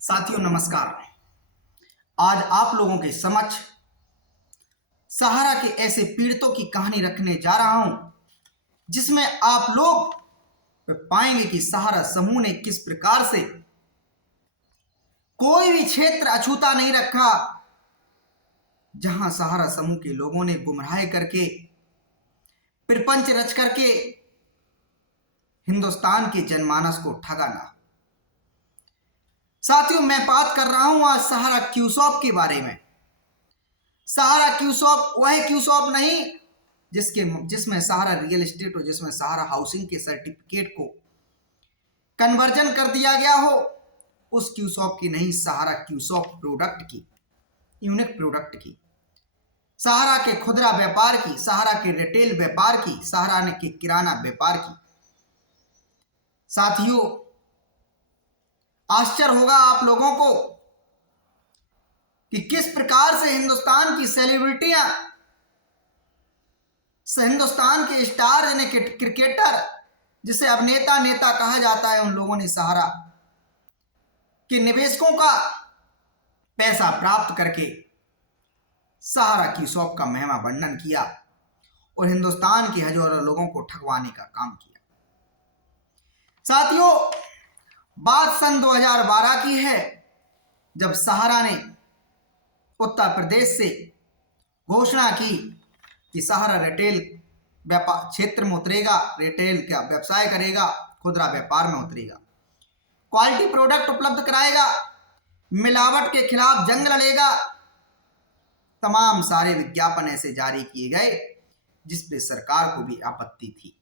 साथियों नमस्कार। आज आप लोगों के समक्ष सहारा के ऐसे पीड़ितों की कहानी रखने जा रहा हूं जिसमें आप लोग पाएंगे कि सहारा समूह ने किस प्रकार से कोई भी क्षेत्र अछूता नहीं रखा जहां सहारा समूह के लोगों ने गुमराह करके प्रपंच रच करके हिंदुस्तान के जनमानस को ठगा ना। साथियों मैं बात कर रहा हूं आज सहारा क्यूसॉप के बारे में। सहारा क्यूसॉप वह क्यूसॉप नहीं जिसमें सहारा रियल एस्टेट हो, जिसमें सहारा हाउसिंग के सर्टिफिकेट को कन्वर्जन कर दिया गया हो, उस क्यूसॉप की नहीं, सहारा क्यूसॉप प्रोडक्ट की, यूनिक प्रोडक्ट की, सहारा के खुदरा व्यापार की, सहारा के रिटेल व्यापार की, सहारा के किराना व्यापार की। साथियों आश्चर्य होगा आप लोगों को कि किस प्रकार से हिंदुस्तान की सेलिब्रिटियां, हिंदुस्तान के स्टार यानी क्रिकेटर जिसे अभिनेता नेता कहा जाता है, उन लोगों ने सहारा के निवेशकों का पैसा प्राप्त करके सहारा क्यूसॉप का महिमा वर्णन किया और हिंदुस्तान के हजारों लोगों को ठगवाने का काम किया। साथियों बात सन 2012 की है जब सहारा ने उत्तर प्रदेश से घोषणा की कि सहारा रिटेल व्यापार क्षेत्र में उतरेगा, रिटेल का व्यवसाय करेगा, खुदरा व्यापार में उतरेगा, क्वालिटी प्रोडक्ट उपलब्ध कराएगा, मिलावट के खिलाफ जंग लड़ेगा। तमाम सारे विज्ञापन ऐसे जारी किए गए जिस पे सरकार को भी आपत्ति थी।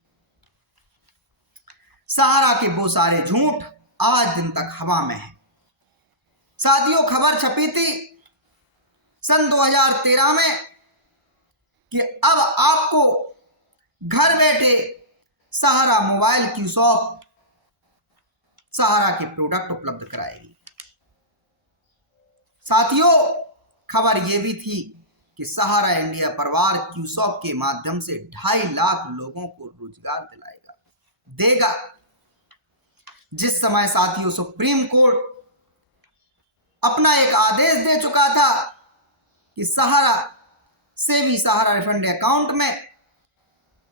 सहारा के वो सारे झूठ आज दिन तक हवा में है। साथियों खबर छपी थी सन 2013 में कि अब आपको घर बैठे सहारा मोबाइल क्यूसॉप सहारा के प्रोडक्ट उपलब्ध कराएगी। साथियों खबर यह भी थी कि सहारा इंडिया परिवार क्यूसॉप के माध्यम से 2.5 लाख लोगों को रोजगार देगा। जिस समय साथियों सुप्रीम कोर्ट अपना एक आदेश दे चुका था कि सहारा से भी सहारा रिफंड अकाउंट में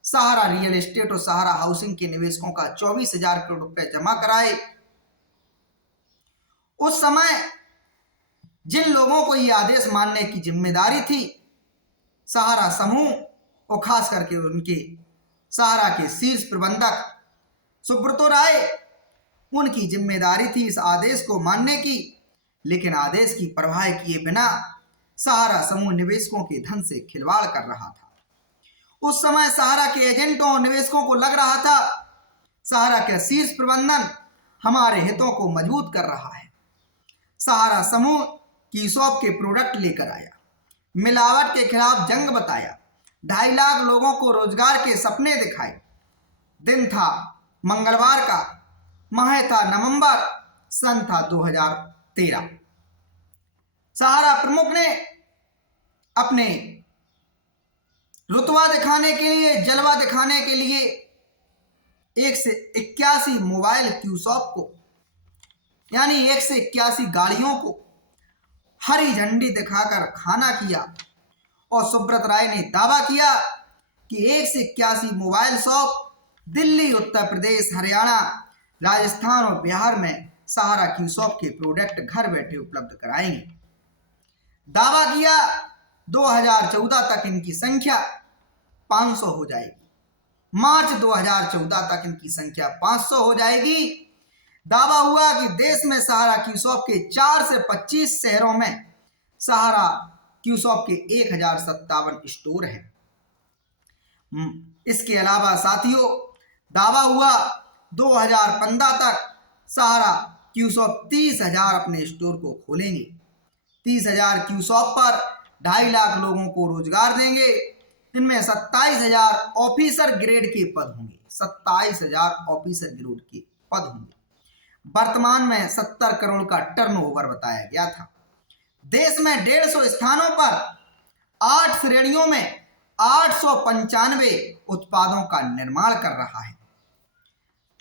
सहारा रियल एस्टेट और सहारा हाउसिंग के निवेशकों का 24,000 करोड़ रुपए जमा कराए, उस समय जिन लोगों को यह आदेश मानने की जिम्मेदारी थी सहारा समूह और खास करके उनके सहारा के शीर्ष प्रबंधक सुब्रतो राय, उनकी जिम्मेदारी थी इस आदेश को मानने की। लेकिन आदेश की परवाह किए बिना सहारा समूह निवेशकों के धन से खिलवाड़ कर रहा था। उस समय सहारा के एजेंटों और निवेशकों को लग रहा था सहारा का शीर्ष प्रबंधन हमारे हितों को मजबूत कर रहा है। सहारा समूह क्यूसॉप के प्रोडक्ट लेकर आया, मिलावट के खिलाफ जंग बताया, 2.5 लाख लोगों को रोजगार के सपने दिखाए। दिन था मंगलवार का, माह था नवंबर, सन था 2013। सहारा प्रमुख ने अपने रुतबा दिखाने के लिए, जलवा दिखाने के लिए 1 से 81 मोबाइल क्यूसॉप को यानी 1 से 81 गाड़ियों को हरी झंडी दिखाकर खाना किया और सुब्रत राय ने दावा किया कि 1 से 81 मोबाइल शॉप दिल्ली, उत्तर प्रदेश, हरियाणा, राजस्थान और बिहार में सहारा क्यूसॉप के प्रोडक्ट घर बैठे उपलब्ध कराएंगे। दावा किया 2014 तक इनकी संख्या 500 हो जाएगी। मार्च 2014 तक इनकी संख्या 500 हो जाएगी। दावा हुआ कि देश में सहारा क्यूसॉप के 4 से 25 शहरों में सहारा क्यूसॉप के 1057 स्टोर हैं। इसके अलावा साथियों दावा हुआ 2015 तक सहारा क्यूसॉप 30,000 अपने स्टोर को खोलेंगे। 30,000 क्यूसॉप पर 2.5 लाख लोगों को रोजगार देंगे। इनमें 27,000 ऑफिसर ग्रेड के पद होंगे। 27,000 ऑफिसर ग्रेड के पद होंगे। वर्तमान में 70 करोड़ का टर्नओवर बताया गया था। देश में 150 स्थानों पर 8 श्रेणियों में 895 उत्पादों का निर्माण कर रहा है।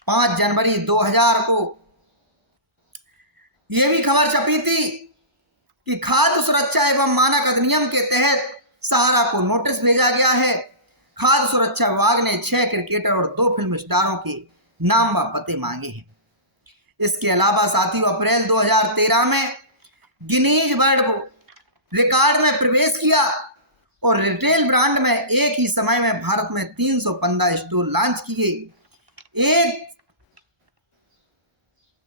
5 जनवरी 2000 को ये भी खबर छपी थी कि खाद्य सुरक्षा एवं मानक अधिनियम के तहत सहारा को नोटिस भेजा गया है। खाद्य सुरक्षा विभाग ने 6 क्रिकेटर और 2 फिल्म स्टारों के नाम व पते मांगे हैं। इसके अलावा साथियों, अप्रैल 2013 में गिनीज वर्ल्ड रिकॉर्ड में प्रवेश किया और रिटेल ब्रांड में एक ही समय में भारत में 315 स्टोर लॉन्च किए। 1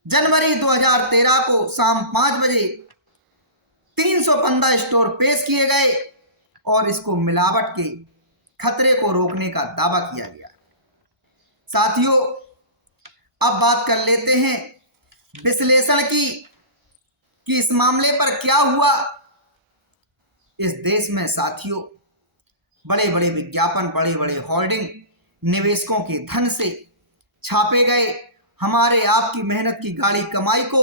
जनवरी 2013 को शाम 5 बजे 315 स्टोर पेश किए गए और इसको मिलावट के खतरे को रोकने का दावा किया गया। साथियों, अब बात कर लेते हैं विश्लेषण की कि इस मामले पर क्या हुआ। इस देश में साथियों बड़े बड़े विज्ञापन, बड़े बड़े होर्डिंग निवेशकों के धन से छापे गए। हमारे आपकी मेहनत की गाड़ी कमाई को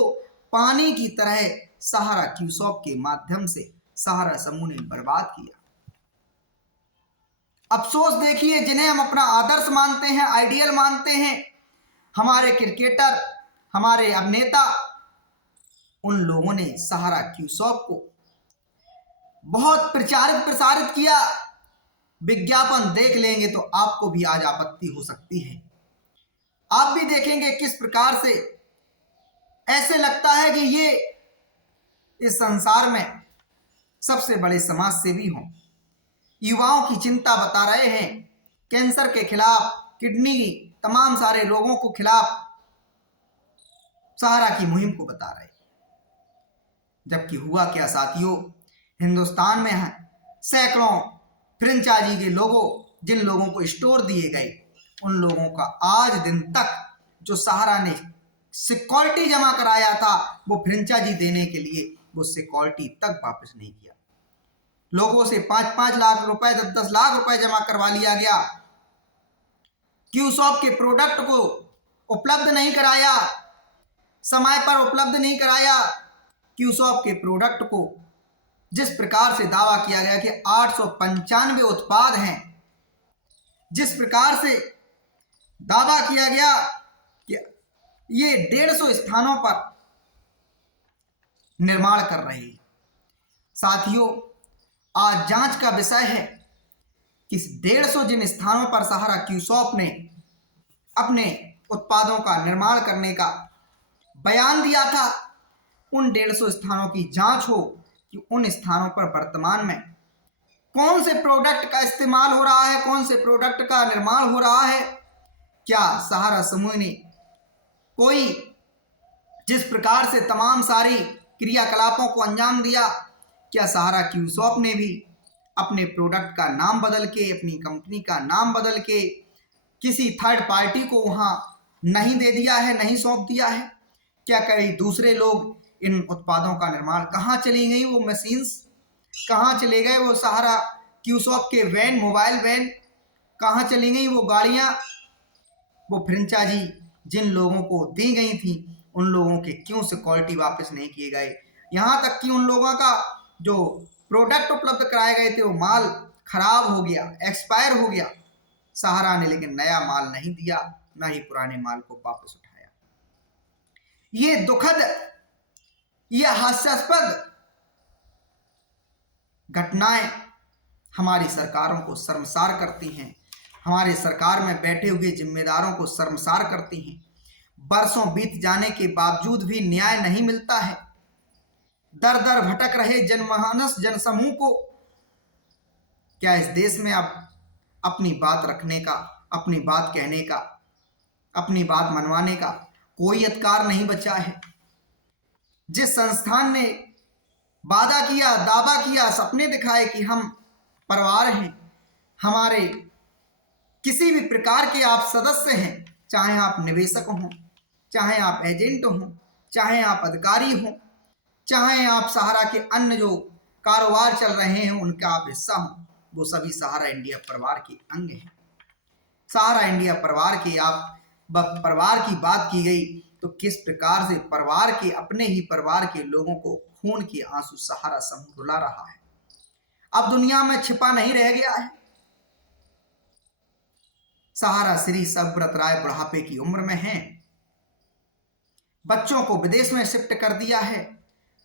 पानी की तरह सहारा क्यूसॉक के माध्यम से सहारा समूह ने बर्बाद किया। अफसोस देखिए, जिन्हें हम अपना आदर्श मानते हैं, आइडियल मानते हैं, हमारे क्रिकेटर, हमारे अभिनेता, उन लोगों ने सहारा क्यूसॉक को बहुत प्रचारित प्रसारित किया। विज्ञापन देख लेंगे तो आपको भी आज आपत्ति हो सकती है। आप भी देखेंगे किस प्रकार से ऐसे लगता है कि ये इस संसार में सबसे बड़े समाज सेवी हों। युवाओं की चिंता बता रहे हैं, कैंसर के खिलाफ, किडनी की तमाम सारे रोगों को खिलाफ सहारा की मुहिम को बता रहे हैं। जबकि हुआ क्या साथियों, हिंदुस्तान में है सैकड़ों फ्रेंचाइजी के लोगों, जिन लोगों को स्टोर दिए गए, उन लोगों का आज दिन तक जो सहारा ने सिक्योरिटी जमा कराया था वो फ्रेंचाइजी देने के लिए, वो सिक्योरिटी तक वापस नहीं किया। लोगों से 5-5 लाख रुपए, 10-10 लाख रुपए जमा करवा लिया गया। क्यूसॉक के प्रोडक्ट को उपलब्ध नहीं कराया, समय पर उपलब्ध नहीं कराया। क्यूसॉक के प्रोडक्ट को जिस प्रकार से दावा किया गया कि 895 उत्पाद हैं, जिस प्रकार से दावा किया गया कि ये 150 स्थानों पर निर्माण कर रहे हैं। साथियों, आज जांच का विषय है कि 150 जिन स्थानों पर सहारा क्यूसॉक ने अपने उत्पादों का निर्माण करने का बयान दिया था, उन 150 स्थानों की जांच हो कि उन स्थानों पर वर्तमान में कौन से प्रोडक्ट का इस्तेमाल हो रहा है, कौन से प्रोडक्ट का निर्माण हो रहा है। क्या सहारा समूह ने कोई जिस प्रकार से तमाम सारी क्रियाकलापों को अंजाम दिया, क्या सहारा क्यूसॉक ने भी अपने प्रोडक्ट का नाम बदल के, अपनी कंपनी का नाम बदल के किसी थर्ड पार्टी को वहां नहीं दे दिया है, नहीं सौंप दिया है? क्या कई दूसरे लोग इन उत्पादों का निर्माण, कहाँ चली गई वो मशीन्स, कहाँ चले गए वो सहारा क्यूसॉक के वैन, मोबाइल वैन, कहाँ चली गई वो गाड़ियाँ? वो फ्रेंचाइजी जिन लोगों को दी गई थी, उन लोगों के क्यों सिक्योरिटी वापस नहीं किए गए? यहाँ तक कि उन लोगों का जो प्रोडक्ट उपलब्ध कराए गए थे वो माल खराब हो गया, एक्सपायर हो गया। सहारा ने लेकिन नया माल नहीं दिया, ना ही पुराने माल को वापस उठाया। ये दुखद, ये हास्यास्पद घटनाएं हमारी सरकारों को शर्मसार करती हैं, हमारे सरकार में बैठे हुए जिम्मेदारों को शर्मसार करती हैं। बरसों बीत जाने के बावजूद भी न्याय नहीं मिलता है। दर दर भटक रहे जनमानस, जनसमूह को क्या इस देश में अब अपनी बात रखने का, अपनी बात कहने का, अपनी बात मनवाने का कोई अधिकार नहीं बचा है? जिस संस्थान ने वादा किया, दावा किया, सपने दिखाए कि हम परिवार हैं, हमारे किसी भी प्रकार के आप सदस्य हैं, चाहे आप निवेशक हों, चाहे आप एजेंट हों, चाहे आप अधिकारी हों, चाहे आप सहारा के अन्य जो कारोबार चल रहे हैं उनका आप हिस्सा हों, वो सभी सहारा इंडिया परिवार के अंग हैं। सहारा इंडिया परिवार के आप परिवार की बात की गई तो किस प्रकार से परिवार के, अपने ही परिवार के लोगों को खून के आंसू सहारा समूह रुला रहा है। अब दुनिया में छिपा नहीं रह गया है। सहारा श्री सब्रत राय बुढ़ापे की उम्र में हैं। बच्चों को विदेश में शिफ्ट कर दिया है,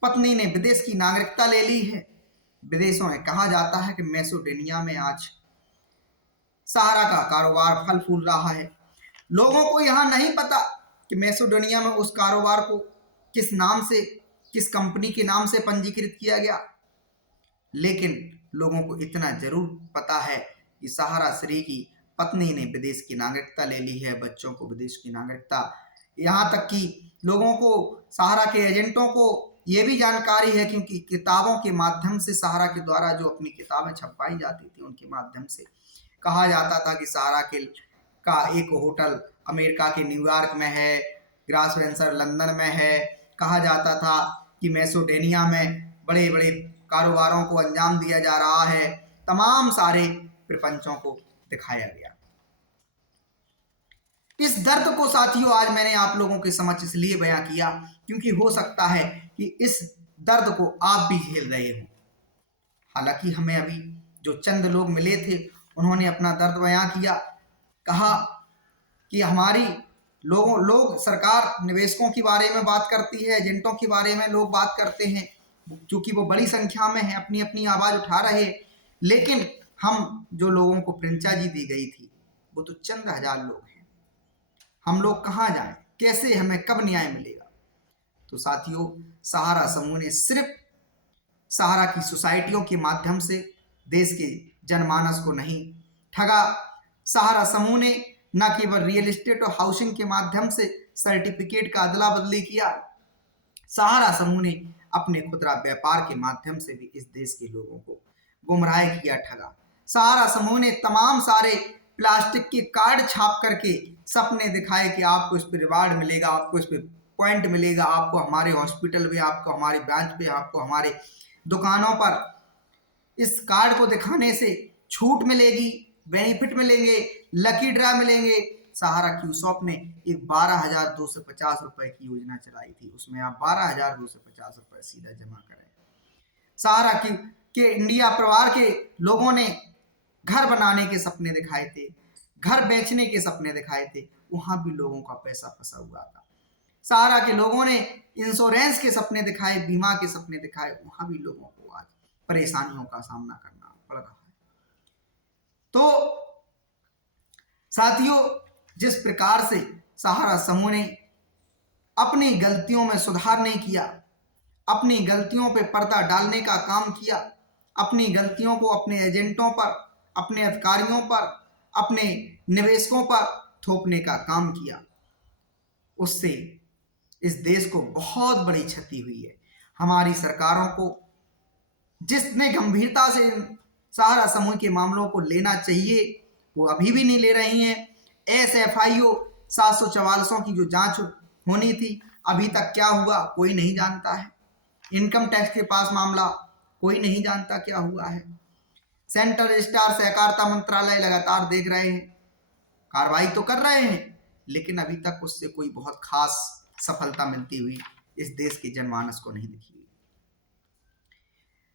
पत्नी ने विदेश की नागरिकता ले ली है। विदेशों में कहा जाता है कि मैसेडोनिया में आज सहारा का कारोबार फल फूल रहा है। लोगों को यहाँ नहीं पता कि मैसेडोनिया में उस कारोबार को किस नाम से, किस कंपनी के नाम से पंजीकृत किया गया, लेकिन लोगों को इतना जरूर पता है कि सहारा श्री की पत्नी ने विदेश की नागरिकता ले ली है, बच्चों को विदेश की नागरिकता। यहाँ तक कि लोगों को, सहारा के एजेंटों को ये भी जानकारी है, क्योंकि किताबों के माध्यम से, सहारा के द्वारा जो अपनी किताबें छपवाई जाती थी उनके माध्यम से कहा जाता था कि सहारा के का एक होटल अमेरिका के न्यूयॉर्क में है, ग्रास वेंचर लंदन में है। कहा जाता था कि मैसेडोनिया में बड़े बड़े कारोबारों को अंजाम दिया जा रहा है। तमाम सारे प्रपंचों को दिखाया गया। इस दर्द को साथियों आज मैंने आप लोगों के समक्ष इसलिए बयां किया क्योंकि हो सकता है कि इस दर्द को आप भी झेल रहे हो। हालांकि हमें अभी जो चंद लोग मिले थे उन्होंने अपना दर्द बयां किया, कहा कि हमारी लोग सरकार निवेशकों के बारे में बात करती है, एजेंटों के बारे में लोग बात करते हैं, क्योंकि वो बड़ी संख्या में है, अपनी अपनी आवाज उठा रहे, लेकिन हम जो लोगों को फ्रेंचाइजी दी गई थी वो तो चंद हजार लोग हैं। हम लोग कहाँ जाएं, कैसे, हमें कब न्याय मिलेगा? तो साथियों, सहारा समूह ने सिर्फ सहारा की सोसाइटियों के माध्यम से देश के जनमानस को नहीं ठगा। सहारा समूह ने न केवल रियल एस्टेट और हाउसिंग के माध्यम से सर्टिफिकेट का अदला बदली किया, सहारा समूह ने अपने खुदरा व्यापार के माध्यम से भी इस देश के लोगों को गुमराह किया, ठगा। सहारा समूह ने तमाम सारे प्लास्टिक के कार्ड छाप करके सपने दिखाए कि आपको इस पर रिवार्ड मिलेगा, आपको इस पर पॉइंट मिलेगा, आपको हमारे हॉस्पिटल में, आपको हमारी ब्रांच पे, आपको हमारे दुकानों पर इस कार्ड को दिखाने से छूट मिलेगी, बेनिफिट मिलेंगे, लकी ड्रा मिलेंगे। सहारा क्यूसॉप ने एक 12,250 रुपए की योजना चलाई थी, उसमें आप 12,250 रुपए सीधा जमा करें। सहारा के इंडिया परिवार के लोगों ने घर बनाने के सपने दिखाए थे, घर बेचने के सपने दिखाए थे, वहां भी लोगों का पैसा फंसा हुआ था। सहारा के लोगों ने इंश्योरेंस के सपने दिखाए, बीमा के सपने दिखाए, वहां भी लोगों को आज परेशानियों का सामना करना पड़ रहा है। तो साथियों, जिस प्रकार से सहारा समूह ने अपनी गलतियों में सुधार नहीं किया, अपनी गलतियों पे पर्दा डालने का काम किया, अपनी गलतियों को अपने एजेंटों पर, अपने अधिकारियों पर, अपने निवेशकों पर थोपने का काम किया, उससे इस देश को बहुत बड़ी क्षति हुई है। हमारी सरकारों को जितने गंभीरता से सहारा समूह के मामलों को लेना चाहिए वो अभी भी नहीं ले रही हैं। SFIO 744 की जो जांच होनी थी, अभी तक क्या हुआ कोई नहीं जानता है। इनकम टैक्स के पास मामला, कोई नहीं जानता क्या हुआ है। सेंट्रल रजिस्ट्रार सहकारिता मंत्रालय लगातार देख रहे हैं, कार्रवाई तो कर रहे हैं, लेकिन अभी तक उससे कोई बहुत खास सफलता मिलती हुई इस देश के जनमानस को नहीं दिखी।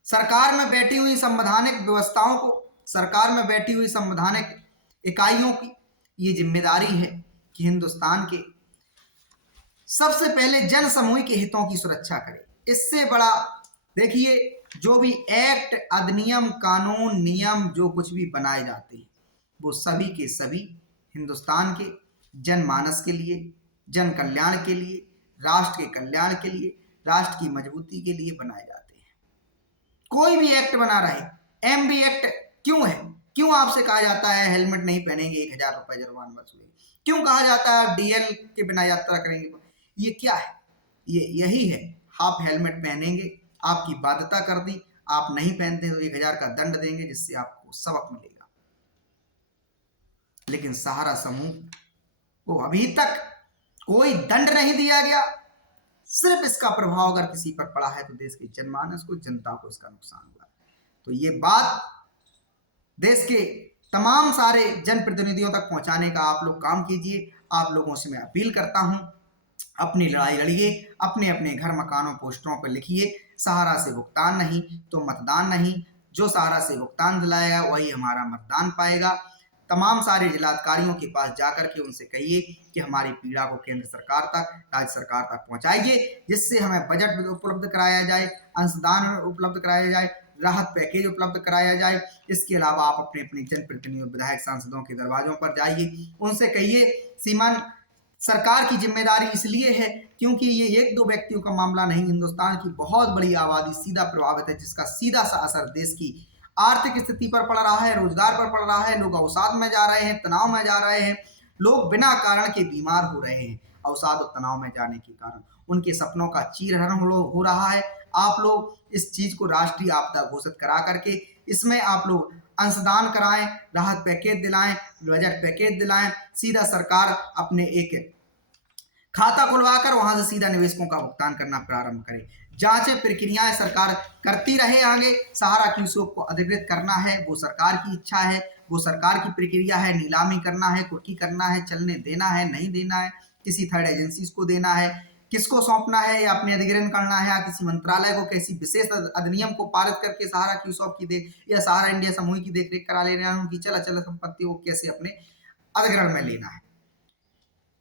सरकार में बैठी हुई संवैधानिक व्यवस्थाओं को, सरकार में बैठी हुई संवैधानिक इकाइयों की ये जिम्मेदारी है कि हिंदुस्तान के सबसे पहले जन समूह के हितों की सुरक्षा करे। इससे बड़ा देखिए, जो भी एक्ट, अधिनियम, कानून, नियम जो कुछ भी बनाए जाते हैं वो सभी के सभी हिंदुस्तान के जनमानस के लिए, जन कल्याण के लिए, राष्ट्र के कल्याण के लिए, राष्ट्र की मजबूती के लिए बनाए जाते हैं। कोई भी एक्ट बना रहे, MB एक्ट क्यों है? क्यों आपसे कहा जाता है हेलमेट नहीं पहनेंगे 1,000 रुपए जुर्माना वसूलेंगे? क्यों कहा जाता है DL के बिना यात्रा करेंगे? ये क्या है? ये यही है, आप हेलमेट पहनेंगे, आपकी बाध्यता कर दी, आप नहीं पहनते तो 1,000 का दंड देंगे, जिससे आपको सबक मिलेगा। लेकिन सहारा समूह को अभी तक कोई दंड नहीं दिया गया। सिर्फ इसका प्रभाव अगर किसी पर पड़ा है तो देश के जनमानस को, जनता को इसका नुकसान हुआ। तो ये बात देश के तमाम सारे जनप्रतिनिधियों तक पहुंचाने का आप लोग काम कीजिए। आप लोगों से मैं अपील करता हूं, अपनी लड़ाई लड़िए, अपने अपने घर, मकानों, पोस्टरों पर लिखिए, सहारा से भुगतान नहीं तो मतदान नहीं। जो सहारा से भुगतान दिलाएगा वही हमारा मतदान पाएगा। तमाम सारे जिलाधिकारियों के पास जाकर के उनसे कहिए कि हमारी पीड़ा को केंद्र सरकार तक, राज्य सरकार तक पहुंचाइए, जिससे हमें बजट उपलब्ध कराया जाए, अंशदान उपलब्ध कराया जाए, राहत पैकेज उपलब्ध कराया जाए। इसके अलावा आप अपने अपने जनप्रतिनिधियों, विधायक, सांसदों के दरवाजों पर जाइए, उनसे कहिए श्रीमान सरकार की जिम्मेदारी इसलिए है क्योंकि ये एक दो व्यक्तियों का मामला नहीं, हिंदुस्तान की बहुत बड़ी आबादी सीधा प्रभावित है, जिसका सीधा सा असर देश की आर्थिक स्थिति पर पड़ रहा है, रोजगार पर पड़ रहा है। लोग अवसाद में जा रहे हैं, तनाव में जा रहे हैं, लोग बिना कारण के बीमार हो रहे हैं। अवसाद और तनाव में जाने के कारण उनके सपनों का चीरहरण हो रहा है। आप लोग इस चीज को राष्ट्रीय आपदा घोषित करा करके इसमें आप लोग अंशदान कराएं, राहत पैकेज दिलाएं, बजट पैकेज दिलाएं। सीधा सरकार अपने एक खाता खुलवाकर वहां से सीधा निवेशकों का भुगतान करना प्रारंभ करे। जांचें, प्रक्रियाएं सरकार करती रहे। आगे सहारा QCOP को अधिकृत करना है, वो सरकार की इच्छा है, वो सरकार की प्रक्रिया है। नीलामी करना है, कुर्की करना है, चलने देना है, नहीं देना है, किसी थर्ड एजेंसी को देना है, किसको सौंपना है, या अपने अधिग्रहण करना है, या किसी मंत्रालय को किसी विशेष अधिनियम को पारित करके सहारा QCOP की या सहारा इंडिया समूह की देखरेख करा लेना है, उनकी चल अचल संपत्ति को कैसे अपने अधिग्रहण में लेना है।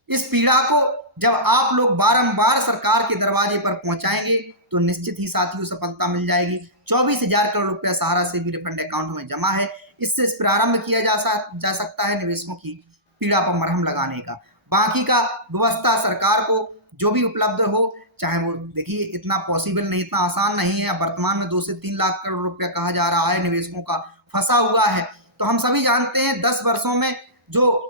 इस पीड़ा को जब आप लोग बारंबार सरकार के दरवाजे पर पहुंचाएंगे तो निश्चित ही साथियों सफलता मिल जाएगी। 24,000 करोड़ रुपया सहारा से भी रिफंड अकाउंट में जमा है। इससे प्रारंभ किया जा सकता है निवेशकों की पीड़ा पर मरहम लगाने का। बाकी का व्यवस्था सरकार को जो भी उपलब्ध हो, चाहे वो देखिए इतना पॉसिबल नहीं, इतना आसान नहीं है। अब वर्तमान में 2 से 3 लाख करोड़ रुपया कहा जा रहा है निवेशकों का फंसा हुआ है। तो हम सभी जानते हैं 10 वर्षों में जो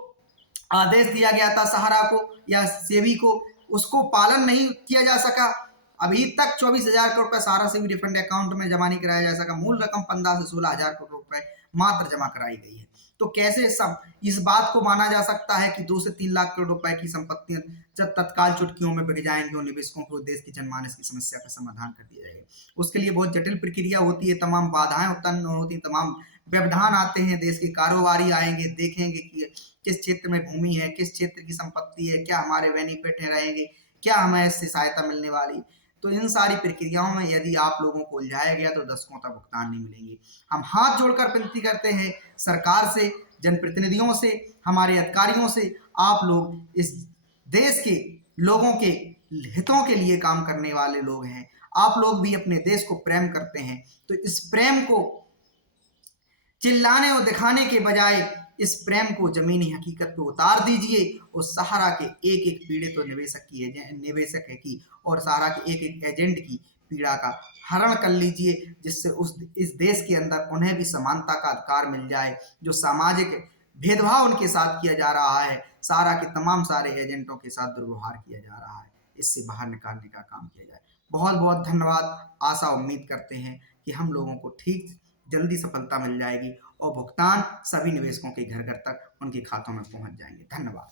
आदेश दिया गया था सहारा को या सेबी को, उसको पालन नहीं किया जा सका। अभी तक 24,000 करोड़ रुपए सहारा से भी रिफंड अकाउंट में जमा नहीं कराया जा सका। मूल रकम 15 से 16,000 करोड़ रुपए मात्र जमा कराई गई है। तो कैसे सब इस बात को माना जा सकता है कि 2 से 3 लाख करोड़ रुपए की संपत्तियां जब तत्काल चुटकियों में बिक जाएंगी और निवेशकों को देश की जनमानस की समस्या का समाधान कर दिया जाएगा। उसके लिए बहुत जटिल प्रक्रिया होती है, तमाम बाधाएं उत्पन्न होती, तमाम व्यवधान आते हैं, देश के कारोबारी आएंगे, देखेंगे कि किस क्षेत्र में भूमि है, किस क्षेत्र की संपत्ति है, क्या हमारे बेनिफिट है रहेंगे, क्या हमें इससे सहायता मिलने वाली। तो इन सारी प्रक्रियाओं में यदि आप लोगों को उलझाया गया तो दशकों तक भुगतान नहीं मिलेंगे। हम हाथ जोड़कर विनती करते हैं सरकार से, जनप्रतिनिधियों से, हमारे अधिकारियों से, आप लोग इस देश के लोगों के हितों के लिए काम करने वाले लोग हैं। आप लोग भी अपने देश को प्रेम करते हैं, तो इस प्रेम को चिल्लाने और दिखाने के बजाय इस प्रेम को जमीनी हकीकत पे उतार दीजिए और सहारा के एक एक पीड़ित तो निवेशक है की और सहारा के एक एक एजेंट की पीड़ा का हरण कर लीजिए, जिससे इस देश के अंदर उन्हें भी समानता का अधिकार मिल जाए। जो सामाजिक भेदभाव उनके साथ किया जा रहा है, सहारा के तमाम सारे एजेंटों के साथ दुर्व्यवहार किया जा रहा है, इससे बाहर निकालने का काम किया जाए। बहुत बहुत धन्यवाद। आशा उम्मीद करते हैं कि हम लोगों को ठीक जल्दी सफलता मिल जाएगी और भुगतान सभी निवेशकों के घर घर तक उनके खातों में पहुंच जाएंगे। धन्यवाद।